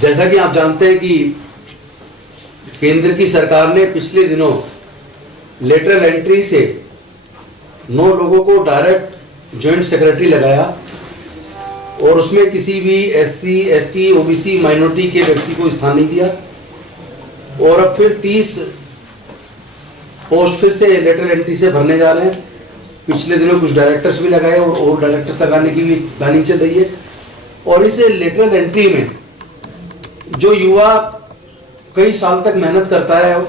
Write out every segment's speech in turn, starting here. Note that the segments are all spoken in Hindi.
जैसा कि आप जानते हैं कि केंद्र की सरकार ने पिछले दिनों लेटरल एंट्री से 9 लोगों को डायरेक्ट जॉइंट सेक्रेटरी लगाया और उसमें किसी भी SC, ST, OBC माइनॉरिटी के व्यक्ति को स्थान नहीं दिया। और अब फिर 30 पोस्ट फिर से लेटरल एंट्री से भरने जा रहे हैं। पिछले दिनों कुछ डायरेक्टर्स भी लगाए और डायरेक्टर्स लगाने की भी प्लानिंग चल रही है। और इस लेटरल एंट्री में जो युवा कई साल तक मेहनत करता है,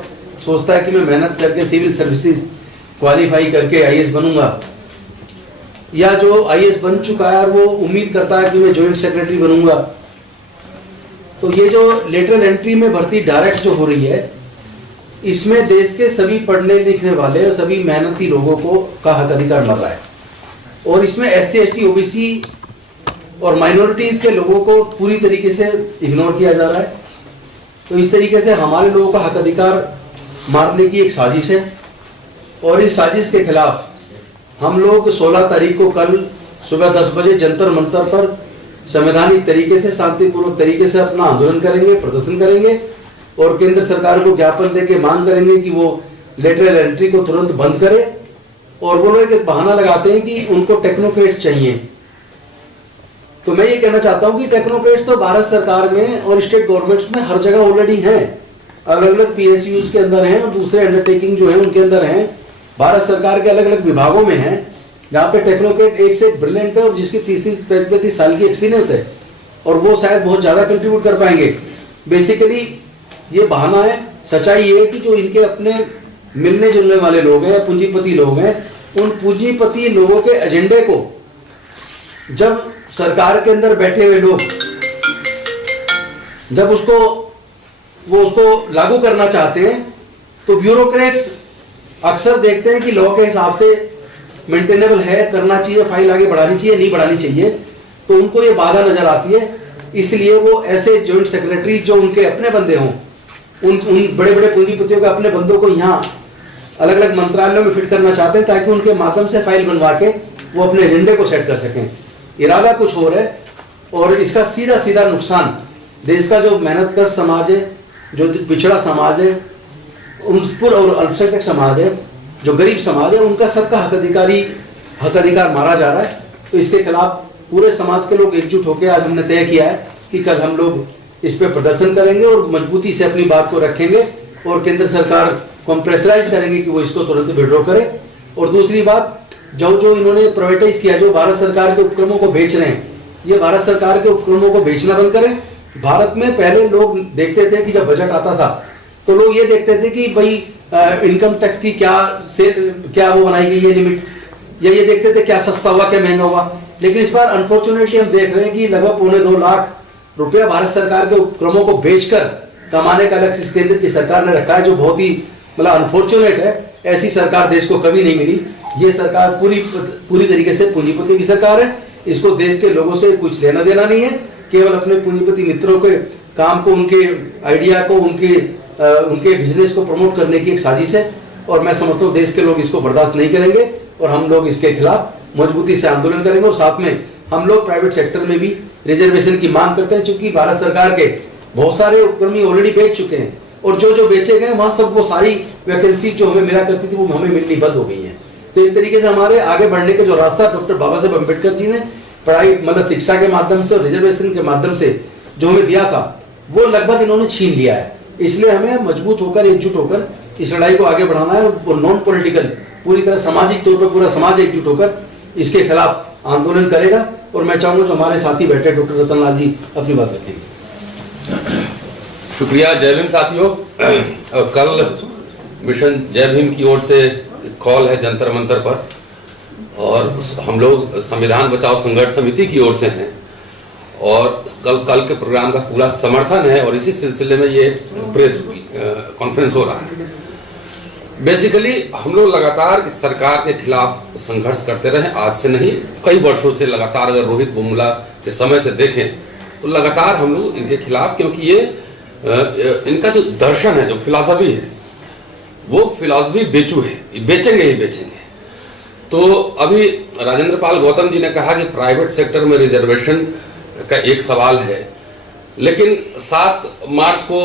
सोचता है कि मैं मेहनत करके सिविल सर्विसेज क्वालिफाई करके IAS बनूंगा, या जो IAS बन चुका है वो उम्मीद करता है कि मैं जॉइंट सेक्रेटरी बनूंगा, तो ये जो लेटरल एंट्री में भर्ती डायरेक्ट जो हो रही है, इसमें देश के सभी पढ़ने लिखने वाले और सभी मेहनती लोगों को का हक अधिकार मिल रहा है। और इसमें SC, ST, OBC और माइनॉरिटीज के लोगों को पूरी तरीके से इग्नोर किया जा रहा है। तो इस तरीके से हमारे लोगों का हक अधिकार मारने की एक साजिश है। और इस साजिश के खिलाफ हम लोग 16 तारीख को कल सुबह 10 बजे जंतर मंतर पर संवैधानिक तरीके से, शांतिपूर्वक तरीके से अपना आंदोलन करेंगे, प्रदर्शन करेंगे और केंद्र सरकार को ज्ञापन देके मांग करेंगे कि वो लेटरल एंट्री को तुरंत बंद करे। और वो लोग एक बहाना लगाते हैं कि उनको टेक्नोक्रेट्स चाहिए। तो मैं ये कहना चाहता हूं कि टेक्नोक्रेट्स तो भारत सरकार में और स्टेट गवर्नमेंट्स में हर जगह ऑलरेडी हैं, अलग अलग PSUs के अंदर हैं और दूसरे अंडरटेकिंग जो है उनके अंदर हैं, भारत सरकार के अलग अलग विभागों में हैं, जहाँ पे टेक्नोक्रेट एक से ब्रिलियंट है और जिसकी 30-35 साल की एक्सपीरियंस है और वो शायद बहुत ज्यादा कंट्रीब्यूट कर पाएंगे। बेसिकली ये बहाना है। सच्चाई ये है कि जो इनके अपने मिलने जुलने वाले लोग हैं, पूंजीपति लोग हैं, उन पूंजीपति लोगों के एजेंडे को जब सरकार के अंदर बैठे हुए लोग जब उसको लागू करना चाहते हैं, तो ब्यूरोक्रेट्स अक्सर देखते हैं कि लॉ के हिसाब से मेंटेनेबल है, करना चाहिए, फाइल आगे बढ़ानी चाहिए, नहीं बढ़ानी चाहिए, तो उनको ये बाधा नजर आती है। इसलिए वो ऐसे जॉइंट सेक्रेटरी जो उनके अपने बंदे हों, उन बड़े बड़े पूंजीपतियों के अपने बंदों को यहाँ अलग अलग मंत्रालयों में फिट करना चाहते हैं, ताकि उनके माध्यम से फाइल बनवा के वो अपने एजेंडे को सेट कर सकें। इरादा कुछ और है और इसका सीधा सीधा नुकसान देश का जो मेहनतकश समाज है, जो पिछड़ा समाज है, और अल्पसंख्यक समाज है, जो गरीब समाज है, उनका सबका हक अधिकार मारा जा रहा है। तो इसके खिलाफ पूरे समाज के लोग एकजुट होकर आज हमने तय किया है कि कल हम लोग इस पे प्रदर्शन करेंगे और मजबूती से अपनी बात को रखेंगे और केंद्र सरकार को हम प्रेशराइज करेंगे कि वो इसको तुरंत विड्रॉ करे। और दूसरी बात, जो इन्होंने प्राइवेटाइज किया, जो भारत सरकार के उपक्रमों को बेच रहे हैं, ये भारत सरकार के उपक्रमों को बेचना बंद करें। भारत में पहले लोग देखते थे कि जब बजट आता था तो लोग ये देखते थे कि भाई इनकम टैक्स की क्या वो बनाई गई है लिमिट, या ये देखते थे क्या सस्ता हुआ क्या महंगा हुआ। लेकिन इस बार अनफॉर्चुनेटली हम देख रहे हैं कि लगभग 2.25 लाख रुपया भारत सरकार के उपक्रमों को बेचकर कमाने का लक्ष्य इस केंद्र की सरकार ने रखा है, जो बहुत ही मतलब अनफॉर्चुनेट है। ऐसी सरकार देश को कभी नहीं मिली। ये सरकार पूरी तरीके से पूंजीपति की सरकार है। इसको देश के लोगों से कुछ लेना देना नहीं है, केवल अपने पूंजीपति मित्रों के काम को, उनके आइडिया को, उनके बिजनेस को प्रमोट करने की एक साजिश है। और मैं समझता हूँ देश के लोग इसको बर्दाश्त नहीं करेंगे और हम लोग इसके खिलाफ मजबूती से आंदोलन करेंगे। और साथ में हम लोग प्राइवेट सेक्टर में भी रिजर्वेशन की मांग करते हैं, चूंकि भारत सरकार के बहुत सारे उपक्रमी ऑलरेडी बेच चुके हैं और जो बेचे गए वहां सब वो सारी वैकेंसी जो हमें मिला करती थी वो हमें मिलनी बंद हो गई है। तो एक तरीके से हमारे आगे बढ़ने के जो रास्ता डॉक्टर बाबा साहेब अम्बेडकर जी ने पढ़ाई मतलब शिक्षा के माध्यम से और रिजर्वेशन के माध्यम से जो हमें दिया था, वो लगभग इन्होंने छीन लिया है। इसलिए हमें मजबूत होकर, एकजुट होकर इस लड़ाई को आगे बढ़ाना है और नॉन पॉलिटिकल, पूरी तरह सामाजिक तौर पर पूरा समाज एकजुट होकर इसके खिलाफ आंदोलन करेगा। और मैं चाहूंगा जो हमारे साथी बैठे डॉक्टर रतनलाल जी अपनी बात रखेंगे। शुक्रिया। जय भीम साथियों। कल मिशन जय भीम की ओर से कॉल है जंतर मंतर पर, और हम लोग संविधान बचाओ संघर्ष समिति की ओर से हैं और कल के प्रोग्राम का पूरा समर्थन है और इसी सिलसिले में ये प्रेस कॉन्फ्रेंस हो रहा है। बेसिकली हम लोग लगातार इस सरकार के खिलाफ संघर्ष करते रहे, आज से नहीं कई वर्षों से लगातार। अगर रोहित बोमुला के समय से देखें तो लगातार हम लोग इनके खिलाफ, क्योंकि ये इनका जो दर्शन है, जो फिलॉसफी है, वो फिलॉसफी बेचू है, बेचेंगे ही बेचेंगे। तो अभी राजेंद्र पाल गौतम जी ने कहा कि प्राइवेट सेक्टर में रिजर्वेशन का एक सवाल है, लेकिन 7 मार्च को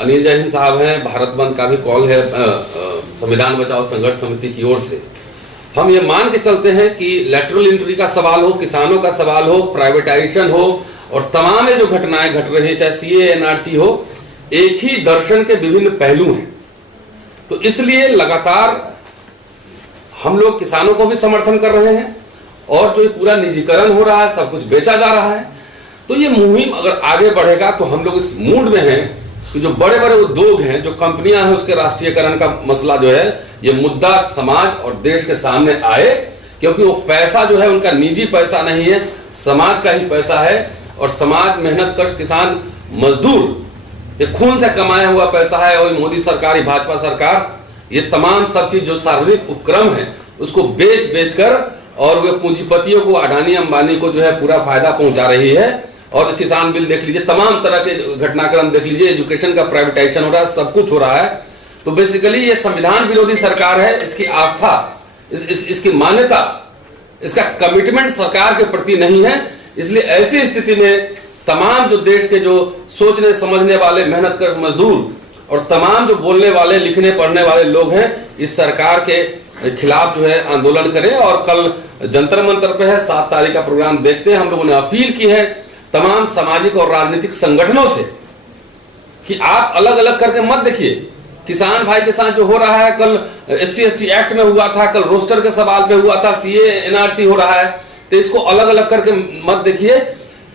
अनिल जैन साहब हैं, भारत बंद का भी कॉल है संविधान बचाओ संघर्ष समिति की ओर से। हम ये मान के चलते हैं कि लैटरल एंट्री का सवाल हो, किसानों का सवाल हो, प्राइवेटाइजेशन हो और तमाम जो घटनाएं घट रही हैं, चाहे सीए एनआरसी हो, एक ही दर्शन के विभिन्न पहलू हैं। तो इसलिए लगातार हम लोग किसानों को भी समर्थन कर रहे हैं और जो ये पूरा निजीकरण हो रहा है, सब कुछ बेचा जा रहा है, तो ये मुहिम अगर आगे बढ़ेगा तो हम लोग इस मूड में हैं कि जो बड़े बड़े उद्योग हैं, जो कंपनियां हैं, उसके राष्ट्रीयकरण का मसला जो है, ये मुद्दा समाज और देश के सामने आए, क्योंकि वो पैसा जो है उनका निजी पैसा नहीं है, समाज का ही पैसा है। और समाज, मेहनत कश किसान मजदूर, ये खून से कमाया हुआ पैसा है। और मोदी सरकार, भाजपा सरकार, ये तमाम सब चीज जो सार्वजनिक उपक्रम है उसको बेच कर और वे पूंजीपतियों को, अडानी अंबानी को जो है पूरा फायदा पहुंचा रही है। और किसान बिल देख लीजिए, तमाम तरह के घटनाक्रम देख लीजिए, एजुकेशन का प्राइवेटाइजेशन हो रहा है, सब कुछ हो रहा है। तो बेसिकली ये संविधान विरोधी सरकार है। इसकी आस्था, इसकी मान्यता, इसका कमिटमेंट सरकार के प्रति नहीं है। इसलिए ऐसी स्थिति में तमाम जो देश के जो सोचने समझने वाले मेहनतकश मजदूर और तमाम जो बोलने वाले, लिखने पढ़ने वाले लोग हैं, इस सरकार के खिलाफ जो है आंदोलन करें। और कल जंतर मंतर पे है, 7 तारीख का प्रोग्राम देखते हैं। हम लोगों ने अपील की है तमाम सामाजिक और राजनीतिक संगठनों से कि आप अलग अलग करके मत देखिए। किसान भाई के साथ जो हो रहा है, कल SC/ST एक्ट में हुआ था, कल रोस्टर के सवाल पे हुआ था, CA NRC हो रहा है, तो इसको अलग अलग करके मत देखिए।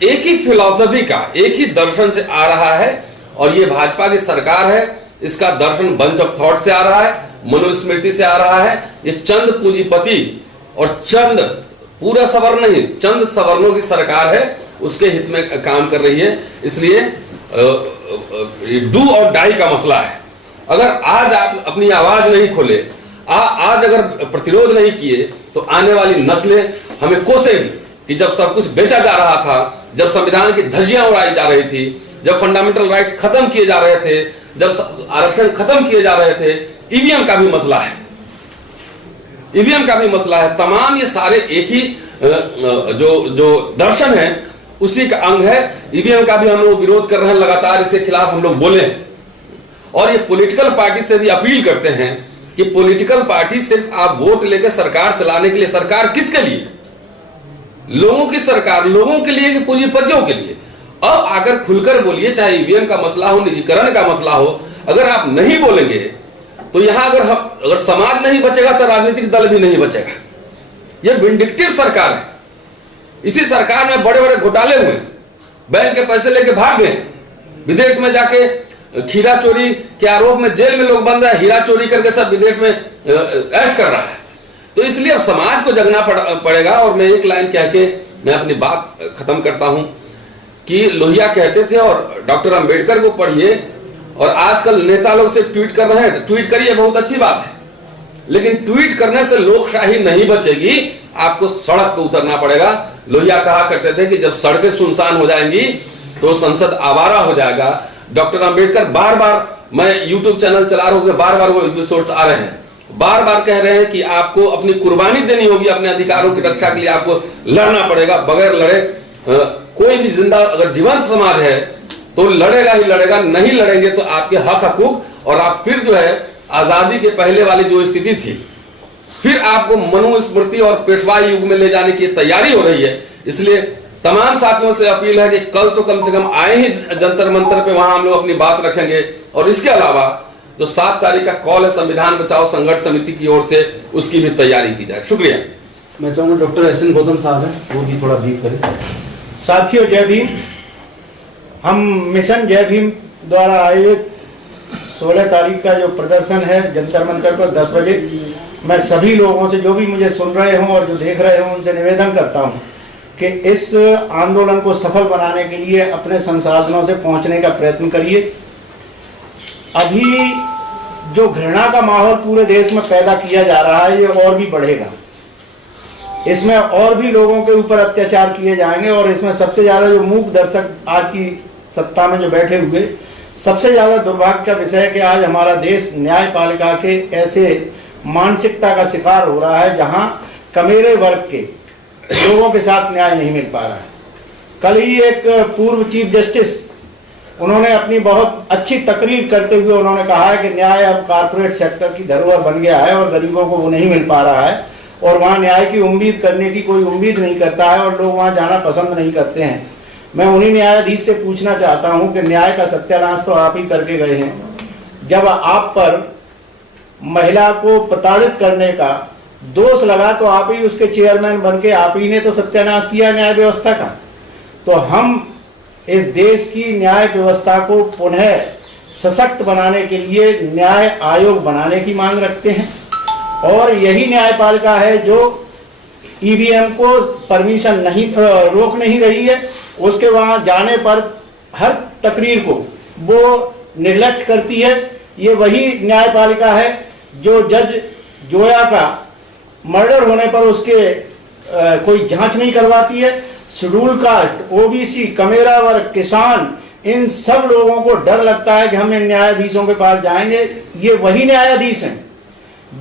एक ही फिलॉसफी का, एक ही दर्शन से आ रहा है और ये भाजपा की सरकार है। इसका दर्शन बंच ऑफ थॉट से आ रहा है, मनुस्मृति से आ रहा है। ये चंद पूंजीपति और चंद, पूरा सवर्ण नहीं, चंद सवर्णों की सरकार है, उसके हित में काम कर रही है। इसलिए डू और डाई का मसला है। अगर आज आप अपनी आवाज नहीं खोले, आज अगर प्रतिरोध नहीं किए, तो आने वाली नस्लें हमें कोसेंगी कि जब सब कुछ बेचा जा रहा था, जब संविधान की धज्जियां उड़ाई जा रही थी, जब फंडामेंटल राइट्स खत्म किए जा रहे थे, जब आरक्षण खत्म किए जा रहे थे। ईवीएम का भी मसला है, ईवीएम का भी मसला है। तमाम ये सारे एक ही जो दर्शन है उसी का अंग है। ईवीएम का भी हम लोग विरोध कर रहे हैं, लगातार इसके खिलाफ हम लोग बोले हैं। और ये पॉलिटिकल पार्टी से भी अपील करते हैं कि पॉलिटिकल पार्टी सिर्फ आप वोट लेकर सरकार चलाने के लिए, सरकार किसके लिए? लोगों की सरकार, लोगों के लिए कि पूंजीपतियों के लिए? अब आकर खुलकर बोलिए, चाहे ईवीएम का मसला हो, निजीकरण का मसला हो। अगर आप नहीं बोलेंगे तो यहां अगर समाज नहीं बचेगा तो राजनीतिक दल भी नहीं बचेगा। यह विंडिक्टिव सरकार है। इसी सरकार में बड़े बड़े घोटाले हुए, बैंक के पैसे लेके भाग गए, विदेश में जाके खीरा चोरी के आरोप में जेल में लोग बंद है, हीरा चोरी करके सब विदेश में ऐश कर रहा है। तो इसलिए अब समाज को जगना पड़ेगा। और मैं एक लाइन कह के मैं अपनी बात खत्म करता हूं कि लोहिया कहते थे, और डॉक्टर अंबेडकर को पढ़िए। और आजकल नेता लोग से ट्वीट कर रहे हैं, ट्वीट करिए, बहुत अच्छी बात है, लेकिन ट्वीट करने से लोकशाही नहीं बचेगी, आपको सड़क पर उतरना पड़ेगा। लोहिया कहा करते थे कि जब सड़कें सुनसान हो जाएंगी तो संसद आवारा हो जाएगा। डॉक्टर अंबेडकर बार बार, मैं यूट्यूब चैनल चला रहा हूं, उसमें बार बार वो एपिसोड्स आ रहे हैं, बार बार कह रहे हैं कि आपको अपनी कुर्बानी देनी होगी, अपने अधिकारों की रक्षा के लिए आपको लड़ना पड़ेगा। बगैर लड़े कोई भी जिंदा, अगर जीवंत समाज है तो लड़ेगा ही लड़ेगा, नहीं लड़ेंगे तो आपके हक हकूक और आप फिर जो है आजादी के पहले वाली जो स्थिति थी, फिर आपको मनुस्मृति और पेशवाई युग में ले जाने की तैयारी हो रही है। इसलिए तमाम साथियों से अपील है कि कल तो कम से कम आए ही जंतर मंतर पे, वहां हम लोग अपनी बात रखेंगे। और इसके अलावा जो 7 तारीख का कॉल है संविधान बचाओ संघर्ष समिति की ओर से, उसकी भी तैयारी की जाए। शुक्रिया। मैं चाहूंगा डॉक्टर SN गौतम साहब हैं, वो भी थोड़ा ब्रीफ करें। साथियों, जय भीम। हम मिशन जय भीम द्वारा आयोजित 16 तारीख का जो प्रदर्शन है जंतर मंतर पर 10 बजे, मैं सभी लोगों से, जो भी मुझे सुन रहे हों और जो देख रहे हों, उनसे निवेदन करता हूं कि इस आंदोलन को सफल बनाने के लिए अपने संसाधनों से पहुंचने का प्रयत्न करिए। अभी जो घृणा का माहौल पूरे देश में पैदा किया जा रहा है, ये और भी बढ़ेगा। इसमें और भी लोगों के ऊपर अत्याचार किए जाएंगे। और इसमें सबसे ज्यादा जो मूक दर्शक आज की सत्ता में जो बैठे हुए, सबसे ज्यादा दुर्भाग्य का विषय है कि आज हमारा देश न्यायपालिका के ऐसे मानसिकता का शिकार हो रहा है जहां कमेरे वर्ग के लोगों के साथ न्याय नहीं मिल पा रहा है। कल ही एक पूर्व चीफ जस्टिस उन्होंने अपनी बहुत अच्छी तकरीर करते हुए उन्होंने कहा है कि न्याय अब कारपोरेट सेक्टर की धरोहर बन गया है और गरीबों को वो नहीं मिल पा रहा है और वहाँ न्याय की उम्मीद करने की कोई उम्मीद नहीं करता है और लोग वहाँ जाना पसंद नहीं करते हैं। मैं उन्हीं न्यायाधीश से पूछना चाहता हूँ कि न्याय का सत्यानाश तो आप ही करके गए हैं, जब आप पर महिला को प्रताड़ित करने का दोष लगा तो आप ही उसके चेयरमैन बन के आप ही ने तो सत्यानाश किया न्याय व्यवस्था का। तो हम इस देश की न्याय व्यवस्था को पुनः सशक्त बनाने के लिए न्याय आयोग बनाने की मांग रखते हैं और यही न्यायपालिका है जो ईवीएम को परमिशन नहीं रोक नहीं रही है, उसके वहां जाने पर हर तकरीर को वो निगलेक्ट करती है। ये वही न्यायपालिका है जो जज जोया का मर्डर होने पर उसके कोई जांच नहीं करवाती है। शेड्यूल कास्ट, ओबीसी, कमेरा वर्ग, किसान, इन सब लोगों को डर लगता है कि हम इन न्यायाधीशों के पास जाएंगे। ये वही न्यायाधीश हैं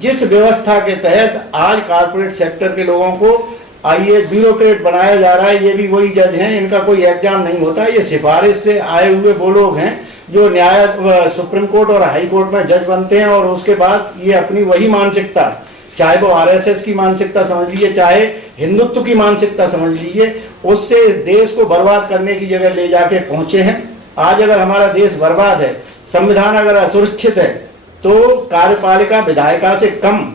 जिस व्यवस्था के तहत आज कारपोरेट सेक्टर के लोगों को आईएएस ब्यूरोक्रेट बनाया जा रहा है। ये भी वही जज हैं, इनका कोई एग्जाम नहीं होता। ये सिफारिश से आए हुए वो लोग हैं जो सुप्रीम कोर्ट और हाई कोर्ट में जज बनते हैं और उसके बाद ये अपनी वही मानसिकता, चाहे वो आरएसएस की मानसिकता समझ लीजिए, चाहे हिंदुत्व की मानसिकता समझ लीजिए, उससे इस देश को बर्बाद करने की जगह ले जाके पहुंचे हैं। आज अगर हमारा देश बर्बाद है, संविधान अगर असुरक्षित है, तो कार्यपालिका विधायिका से कम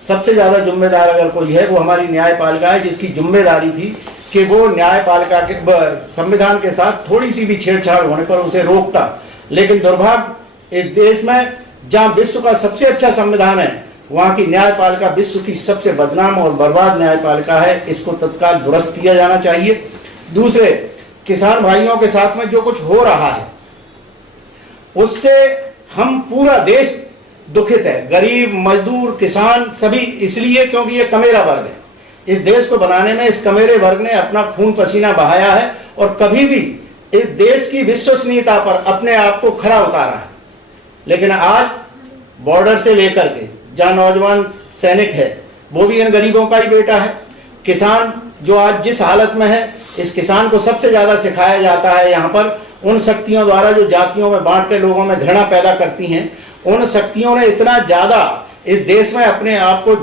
सबसे ज्यादा जिम्मेदार अगर कोई है वो हमारी न्यायपालिका है, जिसकी जिम्मेदारी थी कि वो न्यायपालिका के संविधान के साथ थोड़ी सी भी छेड़छाड़ होने पर उसे रोकता। लेकिन दुर्भाग्य इस देश में जहां विश्व का सबसे अच्छा संविधान है, वहां की न्यायपालिका विश्व की सबसे बदनाम और बर्बाद न्यायपालिका है। इसको तत्काल दुरुस्त किया जाना चाहिए। दूसरे, किसान भाइयों के साथ में जो कुछ हो रहा है उससे हम पूरा देश दुखित है, गरीब, मजदूर, किसान सभी, इसलिए क्योंकि ये कमेरा वर्ग है। इस देश को बनाने में इस कमेरे वर्ग ने अपना खून पसीना बहाया है और कभी भी इस देश की विश्वसनीयता पर अपने आप को खरा उतारा है। लेकिन आज बॉर्डर से लेकर के जहां नौजवान सैनिक है वो भी इन गरीबों का ही बेटा है। किसान जो आज जिस हालत में है, इस किसान को सबसे ज्यादा सिखाया जाता है यहाँ पर उन शक्तियों द्वारा जो जातियों में बांट के लोगों में घृणा पैदा करती हैं। उन शक्तियों ने इतना ज्यादा इस देश में अपने आप को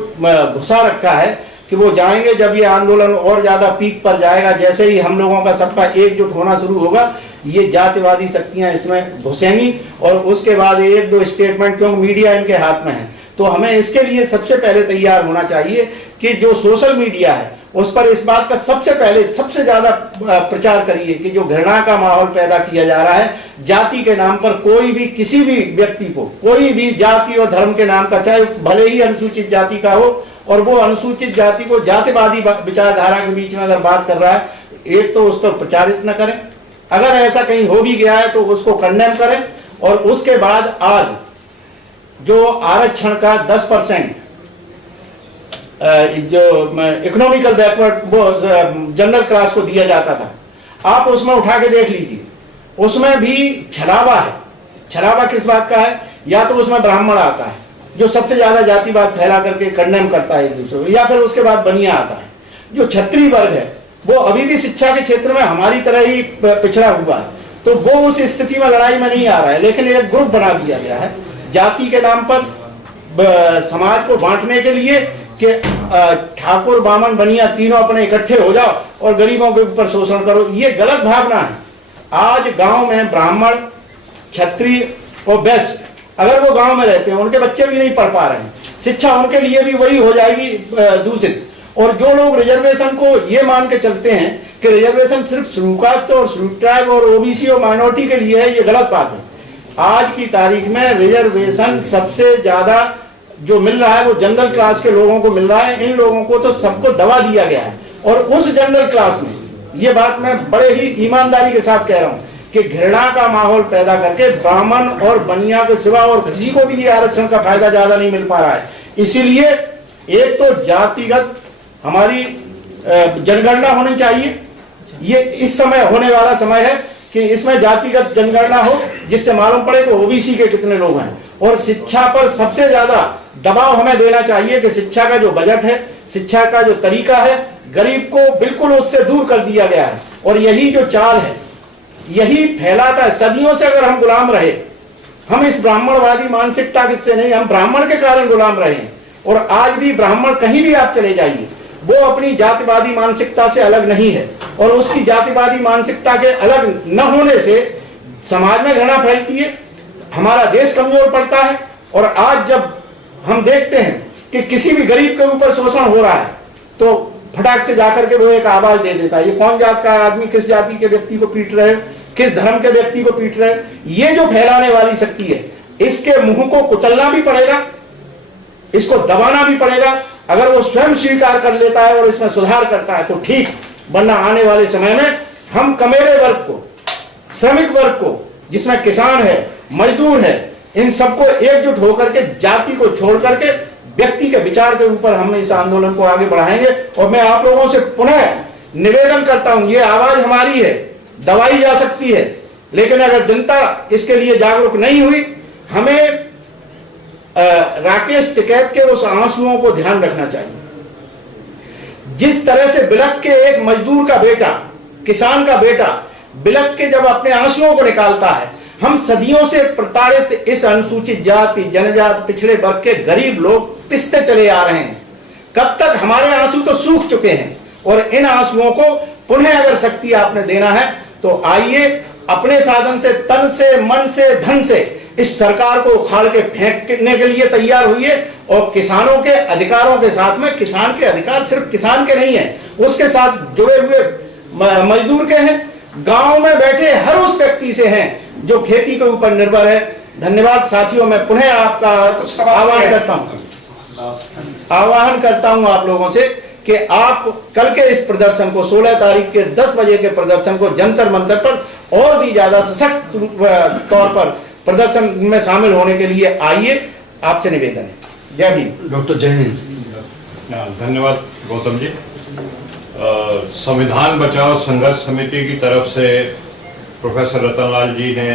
घुसा रखा है कि वो जाएंगे जब ये आंदोलन और ज्यादा पीक पर जाएगा, जैसे ही हम लोगों का सबका एकजुट होना शुरू होगा, ये जातिवादी शक्तियां इसमें घुसेंगी और उसके बाद एक दो स्टेटमेंट, क्योंकि मीडिया इनके हाथ में है, तो हमें इसके लिए सबसे पहले तैयार होना चाहिए कि जो सोशल मीडिया है उस पर इस बात का सबसे पहले सबसे ज्यादा प्रचार करिए कि जो घृणा का माहौल पैदा किया जा रहा है जाति के नाम पर, कोई भी किसी भी व्यक्ति को कोई भी जाति और धर्म के नाम का, चाहे भले ही अनुसूचित जाति का हो, और वो अनुसूचित जाति को जातिवादी विचारधारा के बीच में अगर बात कर रहा है, एक तो उस पर प्रचारित न करें, अगर ऐसा कहीं हो भी गया है तो उसको कंडेम करें। और उसके बाद आज जो आरक्षण का 10% जो इकोनॉमिकल बैकवर्ड वो जनरल क्लास को दिया जाता था, आप उसमें उठा के देख लीजिए, उसमें भी छलावा है। छलावा किस बात का है? या तो उसमें ब्राह्मण आता है जो सबसे ज्यादा जातिवाद फैला करके कंडेम करता है एक दूसरे को, या फिर उसके बाद बनिया आता है। जो क्षत्रिय वर्ग है वो अभी भी शिक्षा के क्षेत्र में हमारी तरह ही पिछड़ा हुआ है, तो वो उस स्थिति में लड़ाई में नहीं आ रहा है, लेकिन एक ग्रुप बना दिया गया है जाति के नाम पर समाज को बांटने के लिए कि ठाकुर, बामन, बनिया तीनों अपने इकट्ठे हो जाओ और गरीबों के ऊपर शोषण करो। ये गलत भावना है। आज गांव में ब्राह्मण, क्षत्रिय और वैश्य अगर वो गांव में रहते हैं, उनके बच्चे भी नहीं पढ़ पा रहे हैं, शिक्षा उनके लिए भी वही हो जाएगी दूषित। और जो लोग रिजर्वेशन को ये मान के चलते हैं कि रिजर्वेशन सिर्फ शेड्यूल कास्ट और शेड्यूल ट्राइब और ओबीसी और माइनॉरिटी के लिए है, ये गलत बात है। आज की तारीख में रिजर्वेशन सबसे ज्यादा जो मिल रहा है वो जनरल क्लास के लोगों को मिल रहा है। इन लोगों को तो सबको दबा दिया गया है। और उस जनरल क्लास में, ये बात मैं बड़े ही ईमानदारी के साथ कह रहा हूं कि घृणा का माहौल पैदा करके ब्राह्मण और बनिया के सिवा और किसी को भी ये आरक्षण का फायदा ज्यादा नहीं मिल पा रहा है। इसीलिए एक तो जातिगत हमारी जनगणना होनी चाहिए। ये इस समय होने वाला समय है कि इसमें जातिगत जनगणना हो, जिससे मालूम पड़े कि ओबीसी के कितने लोग हैं। और शिक्षा पर सबसे ज्यादा दबाव हमें देना चाहिए कि शिक्षा का जो बजट है, शिक्षा का जो तरीका है, गरीब को बिल्कुल उससे दूर कर दिया गया है। और यही जो चाल है यही फैलाता है। सदियों से अगर हम गुलाम रहे, हम इस ब्राह्मणवादी मानसिकता से नहीं, हम ब्राह्मण के कारण गुलाम रहे हैं। और आज भी ब्राह्मण कहीं भी आप चले जाइए, वो अपनी जातिवादी मानसिकता से अलग नहीं है, और उसकी जातिवादी मानसिकता के अलग न होने से समाज में घृणा फैलती है, हमारा देश कमजोर पड़ता है। और आज जब हम देखते हैं कि किसी भी गरीब के ऊपर शोषण हो रहा है, तो फटाक से जाकर के वो एक आवाज दे देता है, ये कौन जात का आदमी, किस जाति के व्यक्ति को पीट रहे, किस धर्म के व्यक्ति को पीट रहे। ये जो फैलाने वाली शक्ति है, इसके मुंह को कुचलना भी पड़ेगा, इसको दबाना भी पड़ेगा। अगर वो स्वयं स्वीकार कर लेता है और इसमें सुधार करता है तो ठीक, वरना आने वाले समय में हम कमेरे वर्ग को, श्रमिक वर्ग को, जिसमें किसान है, मजदूर है, इन सबको एकजुट होकर के, जाति को छोड़ करके व्यक्ति के विचार के ऊपर हम इस आंदोलन को आगे बढ़ाएंगे। और मैं आप लोगों से पुनः निवेदन करता हूं, ये आवाज हमारी है, दबाई जा सकती है, लेकिन अगर जनता इसके लिए जागरूक नहीं हुई, हमें राकेश टिकैत के उस आंसुओं को ध्यान रखना चाहिए। जिस तरह से बिलख के एक मजदूर का बेटा, किसान का बेटा बिलख के जब अपने आंसुओं को निकालता है, हम सदियों से प्रताड़ित इस अनुसूचित जाति, जनजाति, पिछड़े वर्ग के गरीब लोग पिसते चले आ रहे हैं। कब तक? हमारे आंसू तो सूख चुके हैं, और इन आंसुओं को पुनः अगर शक्ति आपने देना है तो आइए, अपने साधन से, तन से, मन से, धन से इस सरकार को उखाड़ के फेंकने के लिए तैयार हुई है। और किसानों के अधिकारों के साथ में, किसान के अधिकार सिर्फ किसान के नहीं है, उसके साथ जुड़े हुए मजदूर के हैं, गांव में बैठे हर उस व्यक्ति से हैं जो खेती के ऊपर निर्भर है। धन्यवाद साथियों, मैं पुनः आपका आह्वान करता हूं आप लोगों से कि आप कल के इस प्रदर्शन को, 16 तारीख के 10 बजे के प्रदर्शन को जंतर मंतर पर और भी ज्यादा सशक्त तौर पर प्रदर्शन में शामिल होने के लिए आइए, आपसे निवेदन है। जय भीम। डॉक्टर जय हिंद। धन्यवाद गौतम जी। संविधान बचाओ संघर्ष समिति की तरफ से प्रोफेसर रतनलाल जी ने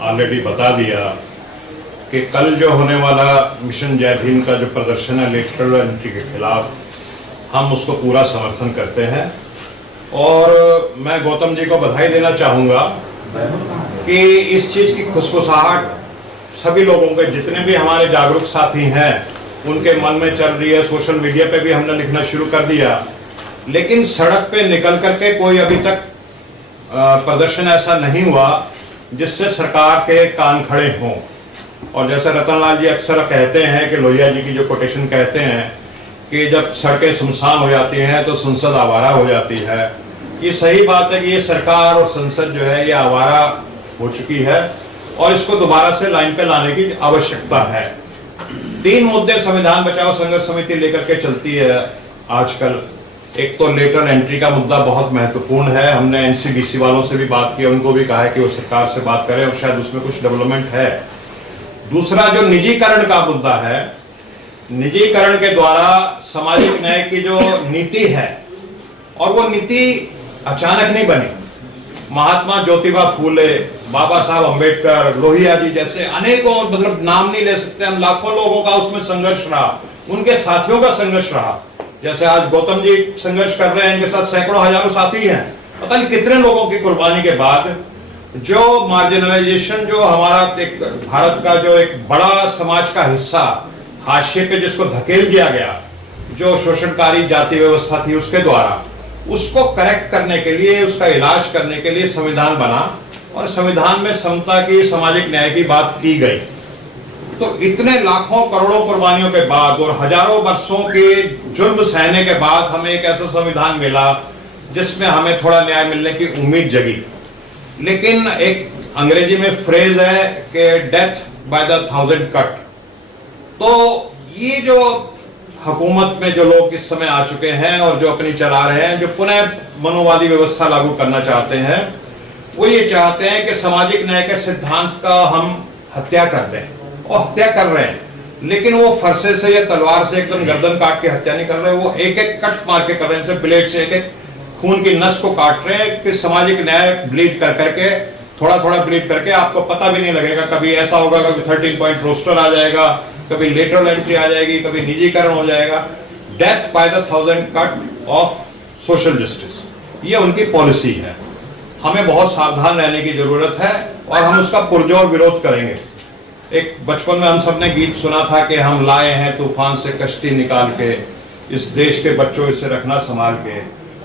ऑलरेडी बता दिया कि कल जो होने वाला मिशन जय भीम का जो प्रदर्शन है लेटरल एंट्री के खिलाफ, हम उसको पूरा समर्थन करते हैं। और मैं गौतम जी को बधाई देना चाहूँगा कि इस चीज़ की खुशखुशाहट सभी लोगों के, जितने भी हमारे जागरूक साथी हैं, उनके मन में चल रही है। सोशल मीडिया पे भी हमने लिखना शुरू कर दिया, लेकिन सड़क पे निकल करके कोई अभी तक प्रदर्शन ऐसा नहीं हुआ जिससे सरकार के कान खड़े हों। और जैसे रतनलाल जी अक्सर कहते हैं कि लोहिया जी की जो कोटेशन कहते हैं कि जब सड़कें सुनसान हो जाती हैं तो संसद आवारा हो जाती है, ये सही बात है कि ये सरकार और संसद जो है ये आवारा हो चुकी है और इसको दोबारा से लाइन पे लाने की आवश्यकता है। 3 मुद्दे संविधान बचाओ संघर्ष समिति लेकर के चलती है आजकल। एक तो लेटर एंट्री का मुद्दा बहुत महत्वपूर्ण है, हमने एनसीडीसी वालों से भी बात की, उनको भी कहा है कि वो सरकार से बात करें और शायद उसमें कुछ डेवलपमेंट है। दूसरा जो निजीकरण का मुद्दा है, निजीकरण के द्वारा सामाजिक न्याय की जो नीति है, और वो नीति अचानक नहीं बनी। महात्मा ज्योतिबा फूले, बाबा साहब अंबेडकर, लोहिया जी जैसे अनेकों, मतलब नाम नहीं ले सकते हम, लाखों लोगों का उसमें संघर्ष रहा, उनके साथियों का संघर्ष रहा। जैसे आज गौतम जी संघर्ष कर रहे हैं, इनके साथ सैकड़ों हजारों साथी हैं, पता नहीं कितने लोगों की कुर्बानी के बाद जो मार्जिनलाइजेशन, जो हमारा एक भारत का जो एक बड़ा समाज का हिस्सा हाशिए पे जिसको धकेल दिया गया, जो शोषणकारी जाति व्यवस्था थी उसके द्वारा, उसको करेक्ट करने के लिए, उसका इलाज करने के लिए संविधान बना और संविधान में समता की, सामाजिक न्याय की बात की गई। तो इतने लाखों करोड़ों कुर्बानियों के बाद और हजारों वर्षों के जुर्म सहने के बाद हमें एक ऐसा संविधान मिला जिसमें हमें थोड़ा न्याय मिलने की उम्मीद जगी। लेकिन एक अंग्रेजी में फ्रेज है कि डेथ बाय द 1000 कट। तो ये जो हुकूमत में जो लोग इस समय आ चुके हैं और जो अपनी चला रहे हैं, जो पुनः मनोवादी व्यवस्था लागू करना चाहते हैं, वो ये चाहते हैं कि सामाजिक न्याय के सिद्धांत का हम हत्या कर दें, और हत्या कर रहे हैं। लेकिन वो फरसे से या तलवार से एकदम गर्दन काट के हत्या नहीं कर रहे, वो एक एक कट मार के कर रहे हैं, जैसे ब्लेड से एक एक खून की नस को काट रहे हैं कि सामाजिक न्याय ब्लीड कर करके, थोड़ा थोड़ा ब्लीड करके, आपको पता भी नहीं लगेगा। कभी ऐसा होगा, कभी 13 पॉइंट रोस्टर आ जाएगा, कभी लेटरल एंट्री आ जाएगी, कभी निजीकरण हो जाएगा। Death by the 1000 cut off social justice, ये उनकी पॉलिसी है। हमें बहुत सावधान रहने की जरूरत है और हम उसका पुरजोर विरोध करेंगे। एक बचपन में हम सबने गीत सुना था कि हम लाए हैं तूफान से कश्ती निकाल के, इस देश के बच्चों इसे रखना संभाल के।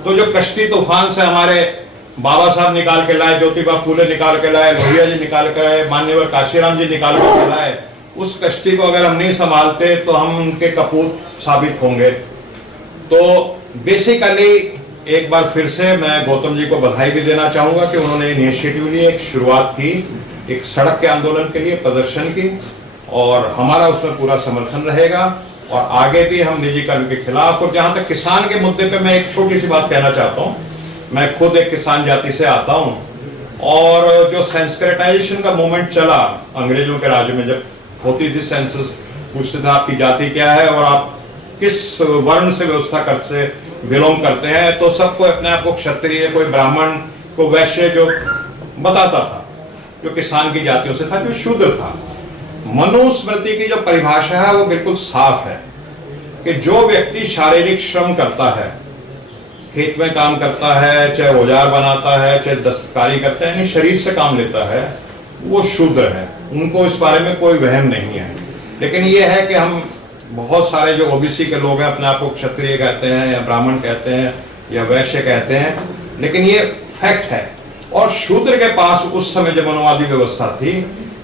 तो जो कश्ती तूफान से हमारे बाबा साहब निकाल के लाए, ज्योतिबा फूले निकाल के लाए, लोहिया जी निकाल के लाए, माननीय काशीराम जी निकाल के लाए, उस कश्ती को अगर हम नहीं संभालते तो हम उनके कपूत साबित होंगे। तो बेसिकली एक बार फिर से मैं गौतम जी को बधाई भी देना चाहूंगा कि उन्होंने इनिशिएटिव लिए, एक शुरुआत की एक सड़क के आंदोलन के लिए, प्रदर्शन की, और हमारा उसमें पूरा समर्थन रहेगा और आगे भी हम निजीकरण के खिलाफ। और जहां तक किसान के मुद्दे पे मैं एक छोटी सी बात कहना चाहता हूं। मैं खुद एक किसान जाति से आता हूं और जो सेंस्क्रिटाइजेशन का मूवमेंट चला अंग्रेजों के राज्य में, जब होती थी सेंसस, पूछते थे आपकी जाति क्या है और आप किस वर्ण से व्यवस्था करते बिलोंग करते हैं, तो सबको अपने आप को क्षत्रिय, कोई ब्राह्मण, को वैश्य जो बताता था, जो किसान की जातियों से था, जो शुद्र था। मनुस्मृति की जो परिभाषा है वो बिल्कुल साफ है कि जो व्यक्ति शारीरिक श्रम करता है, खेत में काम करता है, चाहे औजार बनाता है, चाहे दस्तकारी करता है, यानी शरीर से काम लेता है, वो शूद्र है। उनको इस बारे में कोई वहम नहीं है। लेकिन ये है कि हम बहुत सारे जो ओबीसी के लोग हैं अपने आप को क्षत्रिय कहते हैं या ब्राह्मण कहते हैं या वैश्य कहते हैं, लेकिन ये फैक्ट है। और शूद्र के पास उस समय जब मनोवादी व्यवस्था थी,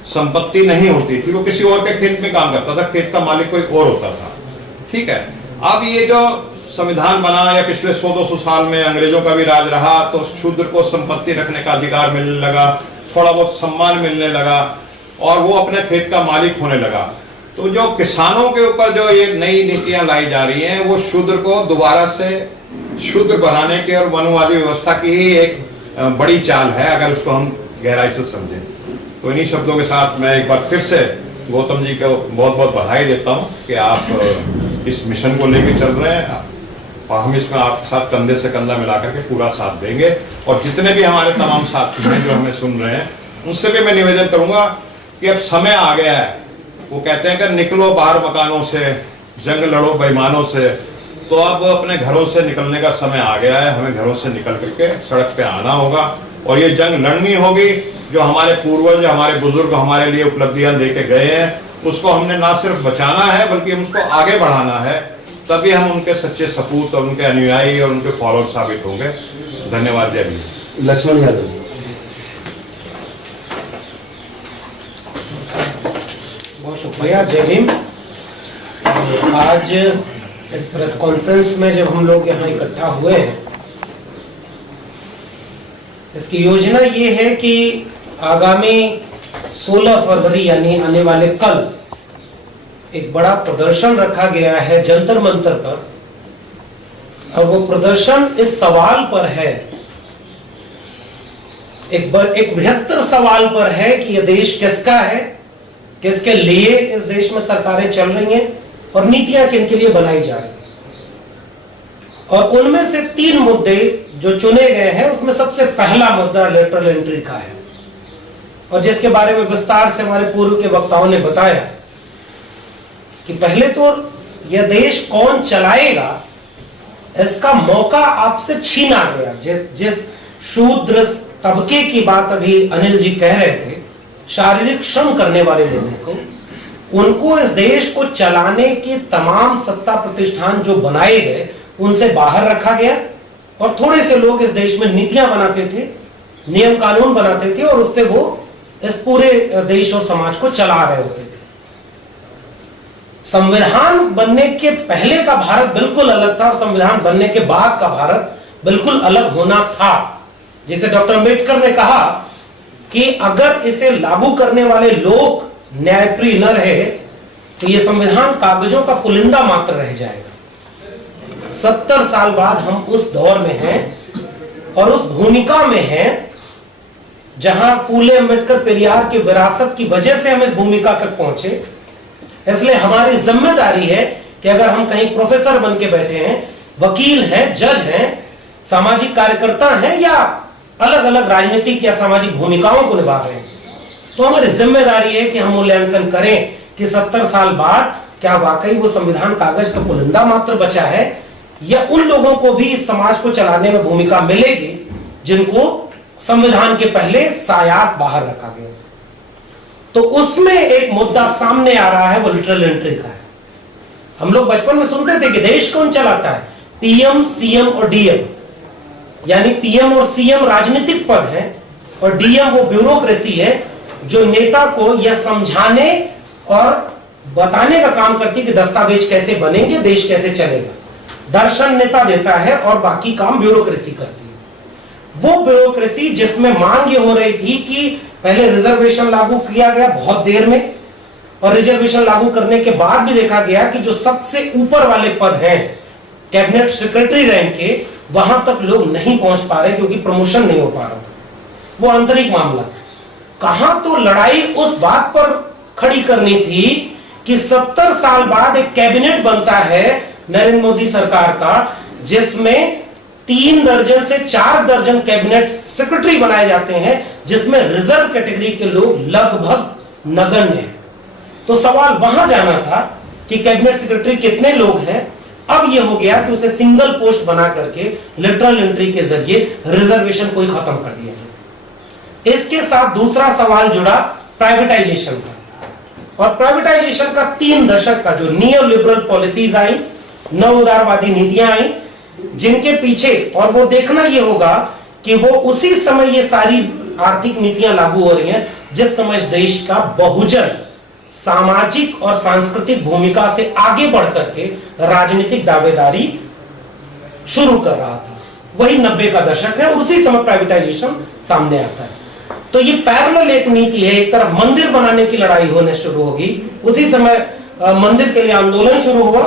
संपत्ति नहीं होती थी, वो किसी और के खेत में काम करता था, खेत का मालिक कोई और होता था। ठीक है, अब ये जो संविधान बना या पिछले 100-200 साल में अंग्रेजों का भी राज रहा, तो शूद्र को संपत्ति रखने का अधिकार मिलने लगा, थोड़ा बहुत सम्मान मिलने लगा और वो अपने खेत का मालिक होने लगा। तो जो किसानों के ऊपर जो ये नई नीतियां लाई जा रही हैं, वो शूद्र को दोबारा से शूद्र बनाने के और वनवादी व्यवस्था की ही एक बड़ी चाल है, अगर उसको हम गहराई से समझें। तो इन्हीं शब्दों के साथ मैं एक बार फिर से गौतम जी को बहुत बहुत बधाई देता हूं कि आप इस मिशन को लेकर चल रहे हैं और हम इसमें आपके साथ कंधे से कंधा मिलाकर के पूरा साथ देंगे। और जितने भी हमारे तमाम साथी हैं जो हमें सुन रहे हैं, उनसे भी मैं निवेदन करूंगा कि अब समय आ गया है। वो कहते हैं कि निकलो बाहर मकानों से, जंग लड़ो बेईमानों से। तो अब अपने घरों से निकलने का समय आ गया है। हमें घरों से निकल करके सड़क पे आना होगा और ये जंग लड़नी होगी। जो हमारे पूर्वज, हमारे बुजुर्ग हमारे लिए उपलब्धियां देके गए हैं, उसको हमने ना सिर्फ बचाना है बल्कि हम उसको आगे बढ़ाना है। तभी हम उनके सच्चे सपूत और उनके अनुयायी और उनके फॉलोअर साबित होंगे। धन्यवाद। जय भीम। लक्ष्मण यादव। बहुत शुक्रिया। जय भीम। आज इस प्रेस कॉन्फ्रेंस में जब हम लोग यहाँ इकट्ठा हुए हैं, इसकी योजना ये है कि आगामी 16 फरवरी यानी आने वाले कल एक बड़ा प्रदर्शन रखा गया है जंतर मंतर पर, और वो प्रदर्शन इस सवाल पर है, एक बृहत्तर सवाल पर है कि यह देश किसका है, किसके लिए इस देश में सरकारें चल रही हैं और नीतियां किन के लिए बनाई जा रही हैं। और उनमें से 3 मुद्दे जो चुने गए हैं, उसमें सबसे पहला मुद्दा लेटरल एंट्री का है, और जिसके बारे में विस्तार से हमारे पूर्व के वक्ताओं ने बताया कि पहले तो यह देश कौन चलाएगा, इसका मौका आपसे छीना गया। जिस शूद्र तबके की बात अभी अनिल जी कह रहे थे, शारीरिक श्रम करने वाले लोगों को, उनको इस देश को चलाने के तमाम सत्ता प्रतिष्ठान जो बनाए गए, उनसे बाहर रखा गया। और थोड़े से लोग इस देश में नीतियां बनाते थे, नियम कानून बनाते थे, और उससे वो इस पूरे देश और समाज को चला रहे होते थे। संविधान बनने के पहले का भारत बिल्कुल अलग था और संविधान बनने के बाद का भारत बिल्कुल अलग होना था। जैसे डॉक्टर अम्बेडकर ने कहा कि अगर इसे लागू करने वाले लोग न्यायप्रिय न रहे तो यह संविधान कागजों का पुलिंदा मात्र रह जाएगा। 70 साल बाद हम उस दौर में हैं और उस भूमिका में हैं जहां फूले अम्बेडकर पेरियार की विरासत की वजह से हम इस भूमिका तक पहुंचे। इसलिए हमारी जिम्मेदारी है कि अगर हम कहीं प्रोफेसर बन के बैठे हैं, वकील हैं, जज हैं, सामाजिक कार्यकर्ता हैं या अलग अलग राजनीतिक या सामाजिक भूमिकाओं को निभा रहे हैं, तो हमारी जिम्मेदारी है कि हम मूल्यांकन करें कि 70 साल बाद क्या वाकई वो संविधान कागज का पुलिंदा मात्र बचा है, या उन लोगों को भी इस समाज को चलाने में भूमिका मिलेगी जिनको संविधान के पहले सायास बाहर रखा गया। तो उसमें एक मुद्दा सामने आ रहा है, वो लिटरल एंट्री का है। हम लोग बचपन में सुनते थे कि देश कौन चलाता है, पीएम, सीएम और डीएम, यानी पीएम और सीएम राजनीतिक पद है और डीएम वो ब्यूरोक्रेसी है जो नेता को यह समझाने और बताने का काम करती है कि दस्तावेज कैसे बनेंगे, देश कैसे चलेगा। दर्शन नेता देता है और बाकी काम ब्यूरोक्रेसी करती है। वो ब्यूरोक्रेसी जिसमें मांग ये हो रही थी कि पहले रिजर्वेशन लागू किया गया बहुत देर में, और रिजर्वेशन लागू करने के बाद भी देखा गया कि जो सबसे ऊपर वाले पद हैं कैबिनेट सेक्रेटरी रैंक के, वहां तक लोग नहीं पहुंच पा रहे क्योंकि प्रमोशन नहीं हो पा रहा। वो आंतरिक मामला। कहां तो लड़ाई उस बात पर खड़ी करनी थी कि 70 साल बाद एक कैबिनेट बनता है नरेंद्र मोदी सरकार का, जिसमें 3 दर्जन से 4 दर्जन कैबिनेट सेक्रेटरी बनाए जाते हैं, जिसमें रिजर्व कैटेगरी के लोग लगभग नगण्य हैं। तो सवाल वहां जाना था कि कैबिनेट सेक्रेटरी कितने लोग हैं। अब यह हो गया कि उसे सिंगल पोस्ट बना करके लिटरल एंट्री के जरिए रिजर्वेशन को ही खत्म कर दिया गया। इसके साथ दूसरा सवाल जुड़ा प्राइवेटाइजेशन का, और प्राइवेटाइजेशन का 3 दशक का जो नियो लिबरल पॉलिसीज आई, नव उदारवादी नीतियां आई, जिनके पीछे, और वो देखना यह होगा कि वो उसी समय ये सारी आर्थिक नीतियां लागू हो रही हैं जिस समय इस देश का बहुजन सामाजिक और सांस्कृतिक भूमिका से आगे बढ़ करके राजनीतिक दावेदारी शुरू कर रहा था। वही 90 का दशक है और उसी समय प्राइवेटाइजेशन सामने आता है। तो ये पैरेलल एक नीति है। एक तरफ मंदिर बनाने की लड़ाई होने शुरू होगी, उसी समय मंदिर के लिए आंदोलन शुरू हुआ,